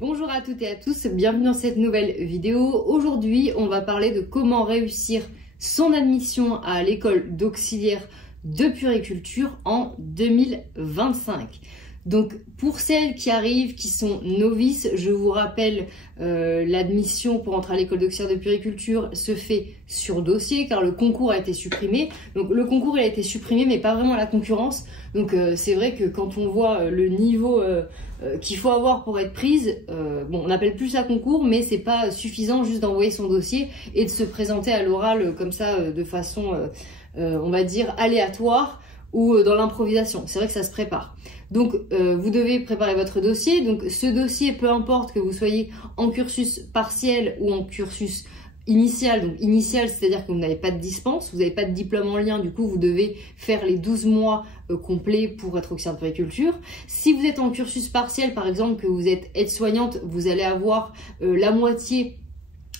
Bonjour à toutes et à tous, bienvenue dans cette nouvelle vidéo. Aujourd'hui, on va parler de comment réussir son admission à l'école d'auxiliaire de puériculture en 2025. Donc pour celles qui arrivent, qui sont novices, je vous rappelle, l'admission pour entrer à l'école d'auxiliaire de puériculture se fait sur dossier car le concours a été supprimé. Donc le concours il a été supprimé mais pas vraiment la concurrence. Donc c'est vrai que quand on voit le niveau qu'il faut avoir pour être prise, bon on appelle plus ça concours mais c'est pas suffisant juste d'envoyer son dossier et de se présenter à l'oral comme ça de façon on va dire aléatoire ou dans l'improvisation. C'est vrai que ça se prépare. Donc vous devez préparer votre dossier. Donc ce dossier, peu importe que vous soyez en cursus partiel ou en cursus initial. Donc initial, c'est-à-dire que vous n'avez pas de dispense, vous n'avez pas de diplôme en lien, du coup vous devez faire les 12 mois complets pour être auxiliaire de puériculture. Si vous êtes en cursus partiel, par exemple que vous êtes aide-soignante, vous allez avoir la moitié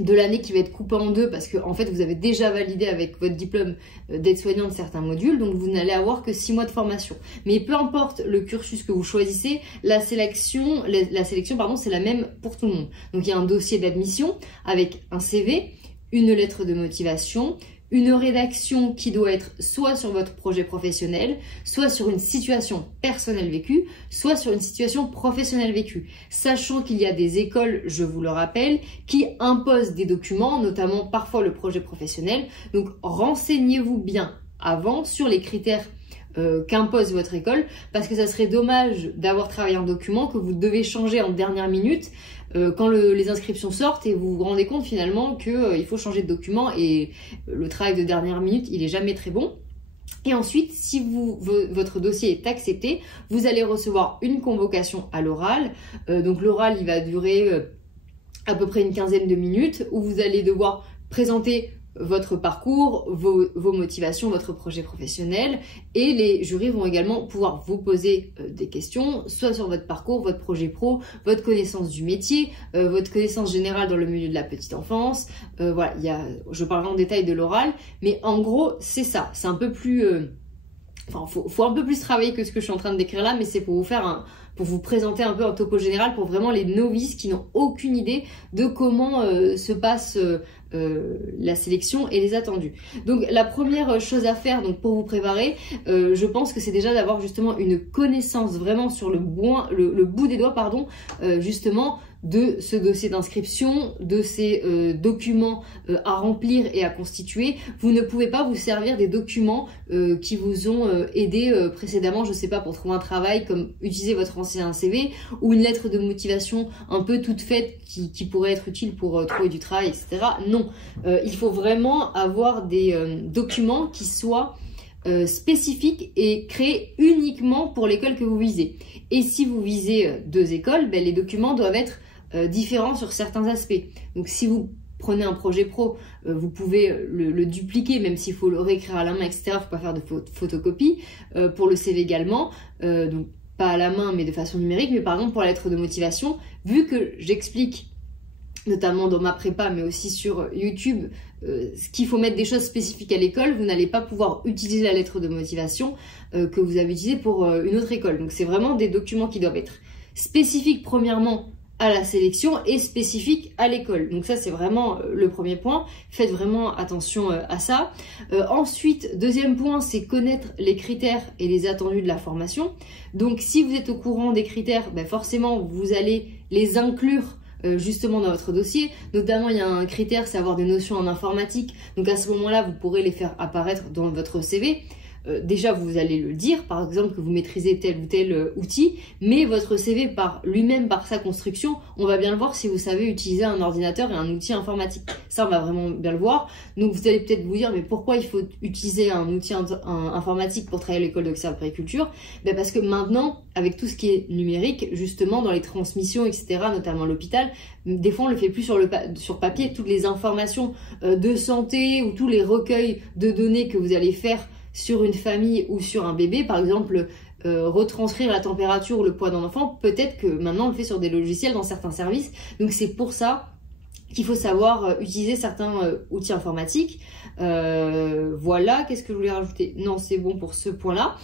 de l'année qui va être coupée en deux parce que en fait vous avez déjà validé avec votre diplôme d'aide-soignante certains modules, donc vous n'allez avoir que 6 mois de formation. Mais peu importe le cursus que vous choisissez, la sélection pardon, c'est la même pour tout le monde. Donc il y a un dossier d'admission avec un CV, une lettre de motivation, une rédaction qui doit être soit sur votre projet professionnel, soit sur une situation personnelle vécue, soit sur une situation professionnelle vécue. Sachant qu'il y a des écoles, je vous le rappelle, qui imposent des documents, notamment parfois le projet professionnel. Donc renseignez-vous bien avant sur les critères qu'impose votre école, parce que ça serait dommage d'avoir travaillé un document que vous devez changer en dernière minute quand les inscriptions sortent et vous vous rendez compte finalement qu'il faut changer de document et le travail de dernière minute il est jamais très bon. Et ensuite, si votre dossier est accepté, vous allez recevoir une convocation à l'oral. Donc l'oral il va durer à peu près une quinzaine de minutes où vous allez devoir présenter votre parcours, vos motivations, votre projet professionnel, et les jurys vont également pouvoir vous poser des questions, soit sur votre parcours, votre projet pro, votre connaissance du métier, votre connaissance générale dans le milieu de la petite enfance. Voilà, je parlerai en détail de l'oral, mais en gros c'est ça, c'est un peu plus... Enfin, faut un peu plus travailler que ce que je suis en train de décrire là, mais c'est pour vous faire pour vous présenter un peu en topo général pour vraiment les novices qui n'ont aucune idée de comment se passe la sélection et les attendus. Donc la première chose à faire donc pour vous préparer, je pense que c'est déjà d'avoir justement une connaissance vraiment sur le bout des doigts, pardon, justement de ce dossier d'inscription, de ces documents à remplir et à constituer. Vous ne pouvez pas vous servir des documents qui vous ont aidé précédemment, je sais pas, pour trouver un travail, comme utiliser votre ancien CV ou une lettre de motivation un peu toute faite qui pourrait être utile pour trouver du travail, etc. Non, il faut vraiment avoir des documents qui soient spécifiques et créés uniquement pour l'école que vous visez. Et si vous visez 2 écoles, ben, les documents doivent être différents sur certains aspects. Donc si vous prenez un projet pro, vous pouvez le dupliquer, même s'il faut le réécrire à la main, etc. Il ne faut pas faire de photocopie. Pour le CV également, donc pas à la main, mais de façon numérique. Mais par exemple, pour la lettre de motivation, vu que j'explique, notamment dans ma prépa, mais aussi sur YouTube, ce qu'il faut mettre des choses spécifiques à l'école, vous n'allez pas pouvoir utiliser la lettre de motivation que vous avez utilisée pour une autre école. Donc c'est vraiment des documents qui doivent être spécifiques, premièrement, à la sélection et spécifique à l'école. Donc ça c'est vraiment le premier point, faites vraiment attention à ça. Ensuite, deuxième point, c'est connaître les critères et les attendus de la formation. Donc si vous êtes au courant des critères, ben forcément vous allez les inclure justement dans votre dossier. Notamment il y a un critère, c'est avoir des notions en informatique, donc à ce moment là vous pourrez les faire apparaître dans votre CV. Déjà vous allez le dire, par exemple que vous maîtrisez tel ou tel outil, mais votre CV par lui-même, par sa construction, on va bien le voir si vous savez utiliser un ordinateur et un outil informatique. Ça on va vraiment bien le voir. Donc vous allez peut-être vous dire mais pourquoi il faut utiliser un outil informatique pour travailler à l'école d'auxiliaire de puériculture? Ben parce que maintenant avec tout ce qui est numérique, justement dans les transmissions, etc., notamment à l'hôpital, des fois on le fait plus sur papier. Toutes les informations de santé ou tous les recueils de données que vous allez faire sur une famille ou sur un bébé, par exemple retranscrire la température ou le poids d'un enfant, peut-être que maintenant on le fait sur des logiciels dans certains services. Donc c'est pour ça qu'il faut savoir utiliser certains outils informatiques. Voilà, qu'est-ce que je voulais rajouter? Non, c'est bon pour ce point-là.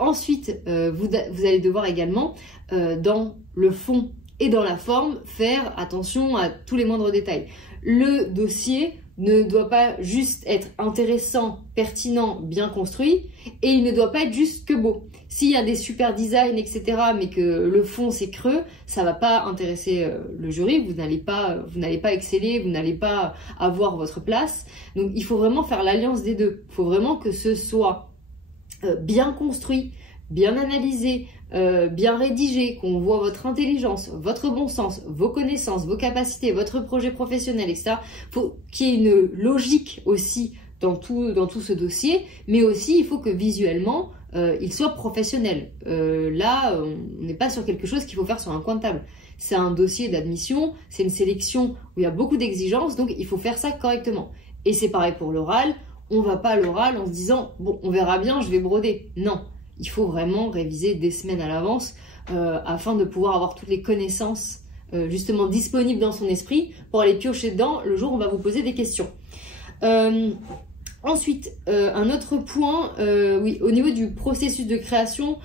Ensuite, vous allez devoir également, dans le fond Et dans la forme, faire attention à tous les moindres détails. Le dossier ne doit pas juste être intéressant, pertinent, bien construit, et il ne doit pas être juste que beau. S'il y a des super designs, etc., mais que le fond c'est creux, ça va pas intéresser le jury, vous n'allez pas exceller, vous n'allez pas avoir votre place. Donc il faut vraiment faire l'alliance des deux. Il faut vraiment que ce soit bien construit, bien analysé, bien rédigé, qu'on voit votre intelligence, votre bon sens, vos connaissances, vos capacités, votre projet professionnel, etc. Faut qu'il y ait une logique aussi dans tout ce dossier, mais aussi il faut que visuellement il soit professionnel. Là, on n'est pas sur quelque chose qu'il faut faire sur un coin de table. C'est un dossier d'admission, c'est une sélection où il y a beaucoup d'exigences, donc il faut faire ça correctement. Et c'est pareil pour l'oral. On va pas à l'oral en se disant bon, on verra bien, je vais broder. Non. Il faut vraiment réviser des semaines à l'avance afin de pouvoir avoir toutes les connaissances justement disponibles dans son esprit pour aller piocher dedans le jour où on va vous poser des questions. Ensuite, un autre point, oui, au niveau du processus de création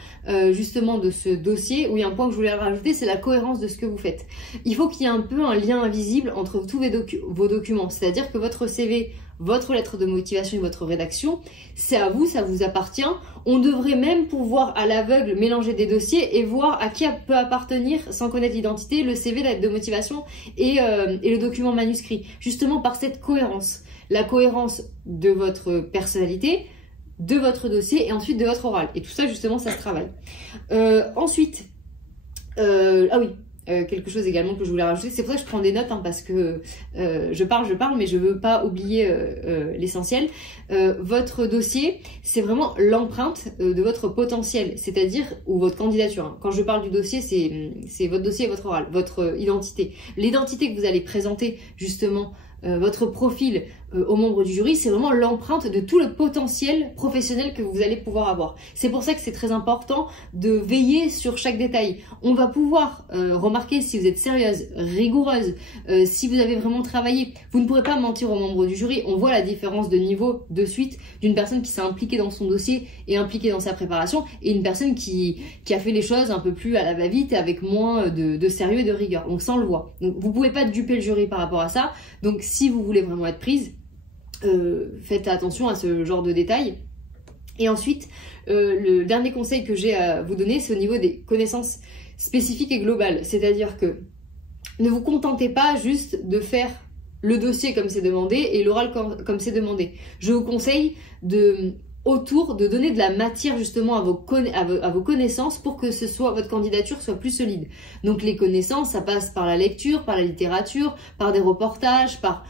justement de ce dossier, oui, un point que je voulais rajouter, c'est la cohérence de ce que vous faites. Il faut qu'il y ait un peu un lien invisible entre tous vos documents, c'est-à-dire que votre CV, votre lettre de motivation et votre rédaction, c'est à vous, ça vous appartient. On devrait même pouvoir à l'aveugle mélanger des dossiers et voir à qui peut appartenir, sans connaître l'identité, le CV, la lettre de motivation et le document manuscrit, justement par cette cohérence. La cohérence de votre personnalité, de votre dossier et ensuite de votre oral. Et tout ça, justement, ça se travaille. Ensuite, ah oui, quelque chose également que je voulais rajouter, c'est pour ça que je prends des notes, hein, parce que je parle, mais je veux pas oublier l'essentiel. Votre dossier, c'est vraiment l'empreinte de votre potentiel, c'est-à-dire, ou votre candidature. Hein. Quand je parle du dossier, c'est votre dossier et votre oral, votre identité. L'identité que vous allez présenter, justement, votre profil aux membres du jury, c'est vraiment l'empreinte de tout le potentiel professionnel que vous allez pouvoir avoir. C'est pour ça que c'est très important de veiller sur chaque détail. On va pouvoir remarquer si vous êtes sérieuse, rigoureuse, si vous avez vraiment travaillé. Vous ne pourrez pas mentir aux membres du jury. On voit la différence de niveau de suite d'une personne qui s'est impliquée dans son dossier et impliquée dans sa préparation et une personne qui a fait les choses un peu plus à la va-vite et avec moins de sérieux et de rigueur. Donc ça, on le voit. Donc vous ne pouvez pas duper le jury par rapport à ça. Donc si vous voulez vraiment être prise, faites attention à ce genre de détails. Et ensuite, le dernier conseil que j'ai à vous donner, c'est au niveau des connaissances spécifiques et globales. C'est-à-dire que ne vous contentez pas juste de faire le dossier comme c'est demandé et l'oral comme c'est demandé. Je vous conseille de donner de la matière justement à vos connaissances pour que votre candidature soit plus solide. Donc les connaissances, ça passe par la lecture, par la littérature, par des reportages, par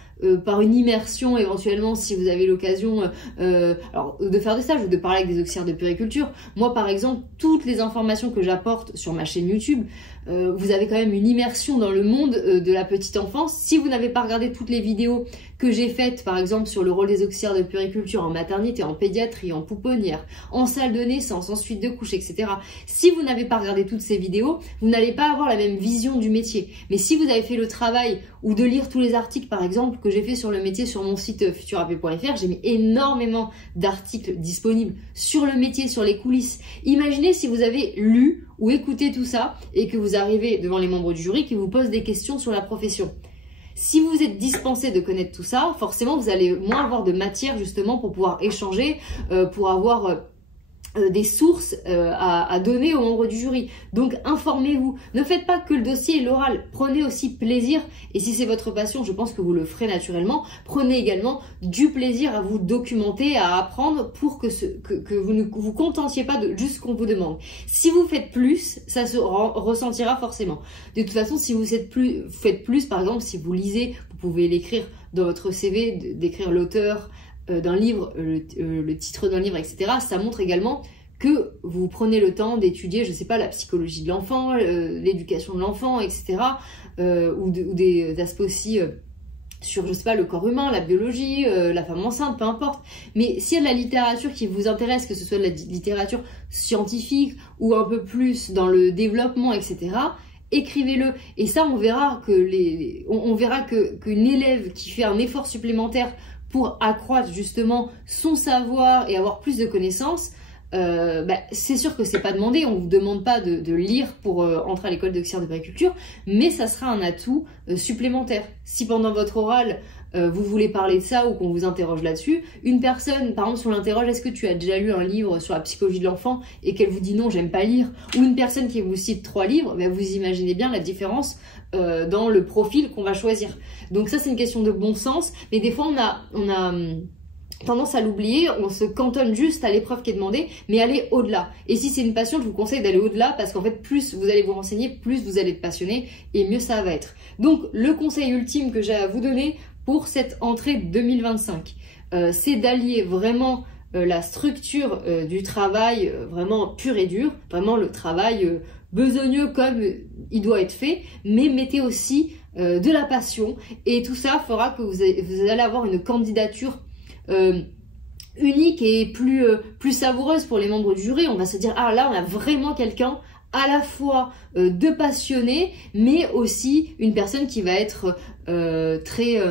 une immersion éventuellement si vous avez l'occasion de faire des stages ou de parler avec des auxiliaires de puériculture. Moi par exemple, toutes les informations que j'apporte sur ma chaîne YouTube, vous avez quand même une immersion dans le monde de la petite enfance. Si vous n'avez pas regardé toutes les vidéos que j'ai faites, par exemple sur le rôle des auxiliaires de puériculture en maternité, en pédiatrie, en pouponnière, en salle de naissance, en suite de couche, etc. Si vous n'avez pas regardé toutes ces vidéos, vous n'allez pas avoir la même vision du métier. Mais si vous avez fait le travail ou de lire tous les articles, par exemple, que j'ai fait sur le métier sur mon site futurap.fr, j'ai mis énormément d'articles disponibles sur le métier, sur les coulisses. Imaginez si vous avez lu ou écouté tout ça et que vous arrivez devant les membres du jury qui vous posent des questions sur la profession. Si vous êtes dispensé de connaître tout ça, forcément vous allez moins avoir de matière justement pour pouvoir échanger, pour avoir des sources à donner aux membres du jury. Donc informez-vous. Ne faites pas que le dossier et l'oral. Prenez aussi plaisir. Et si c'est votre passion, je pense que vous le ferez naturellement. Prenez également du plaisir à vous documenter, à apprendre pour que vous ne vous contentiez pas de juste ce qu'on vous demande. Si vous faites plus, ça se ressentira forcément. De toute façon, si vous faites plus, par exemple, si vous lisez, vous pouvez l'écrire dans votre CV, d'écrire l'auteur d'un livre, le titre d'un livre, etc. Ça montre également que vous prenez le temps d'étudier, je ne sais pas, la psychologie de l'enfant, l'éducation de l'enfant, etc. Ou des aspects aussi sur, je sais pas, le corps humain, la biologie, la femme enceinte, peu importe. Mais s'il y a de la littérature qui vous intéresse, que ce soit de la littérature scientifique ou un peu plus dans le développement, etc., écrivez-le. Et ça, on verra qu'une élève qui fait un effort supplémentaire pour accroître justement son savoir et avoir plus de connaissances, c'est sûr que c'est pas demandé, on vous demande pas de lire pour entrer à l'école d'auxiliaire de puériculture, mais ça sera un atout supplémentaire. Si pendant votre oral, vous voulez parler de ça ou qu'on vous interroge là-dessus, une personne, par exemple, si on l'interroge, est-ce que tu as déjà lu un livre sur la psychologie de l'enfant et qu'elle vous dit non, j'aime pas lire, ou une personne qui vous cite 3 livres, vous imaginez bien la différence dans le profil qu'on va choisir. Donc ça, c'est une question de bon sens, mais des fois, on a tendance à l'oublier, on se cantonne juste à l'épreuve qui est demandée, mais aller au-delà. Et si c'est une passion, je vous conseille d'aller au-delà parce qu'en fait, plus vous allez vous renseigner, plus vous allez être passionné et mieux ça va être. Donc, le conseil ultime que j'ai à vous donner pour cette entrée 2025, c'est d'allier vraiment la structure du travail vraiment pur et dur, vraiment le travail besogneux comme il doit être fait, mais mettez aussi de la passion et tout ça fera que vous allez avoir une candidature unique et plus savoureuse pour les membres du jury. On va se dire, ah là on a vraiment quelqu'un à la fois de passionné, mais aussi une personne qui va être très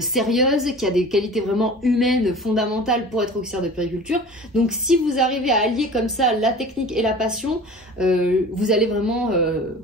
sérieuse, qui a des qualités vraiment humaines fondamentales pour être auxiliaire de puériculture. Donc si vous arrivez à allier comme ça la technique et la passion, vous allez vraiment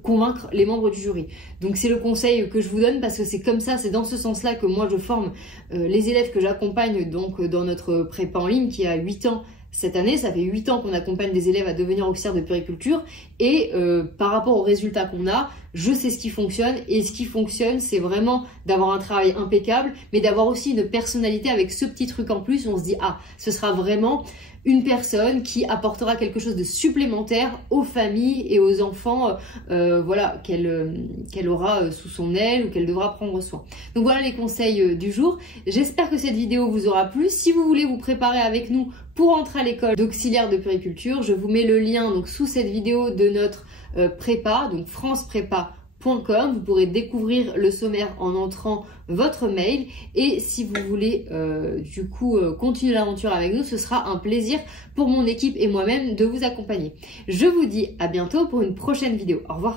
convaincre les membres du jury. Donc c'est le conseil que je vous donne parce que c'est comme ça, c'est dans ce sens-là que moi je forme les élèves que j'accompagne donc dans notre prépa en ligne qui a 8 ans. Cette année, ça fait 8 ans qu'on accompagne des élèves à devenir auxiliaires de puériculture et par rapport aux résultats qu'on a, je sais ce qui fonctionne et ce qui fonctionne, c'est vraiment d'avoir un travail impeccable, mais d'avoir aussi une personnalité avec ce petit truc en plus où on se dit « Ah, ce sera vraiment une personne qui apportera quelque chose de supplémentaire aux familles et aux enfants voilà, qu'elle aura sous son aile ou qu'elle devra prendre soin. » Donc voilà les conseils du jour. J'espère que cette vidéo vous aura plu. Si vous voulez vous préparer avec nous pour entrer à l'école d'auxiliaire de puériculture, je vous mets le lien donc sous cette vidéo de notre prépa, donc franceprepa.com. Vous pourrez découvrir le sommaire en entrant votre mail et si vous voulez du coup continuer l'aventure avec nous, ce sera un plaisir pour mon équipe et moi-même de vous accompagner. Je vous dis à bientôt pour une prochaine vidéo. Au revoir.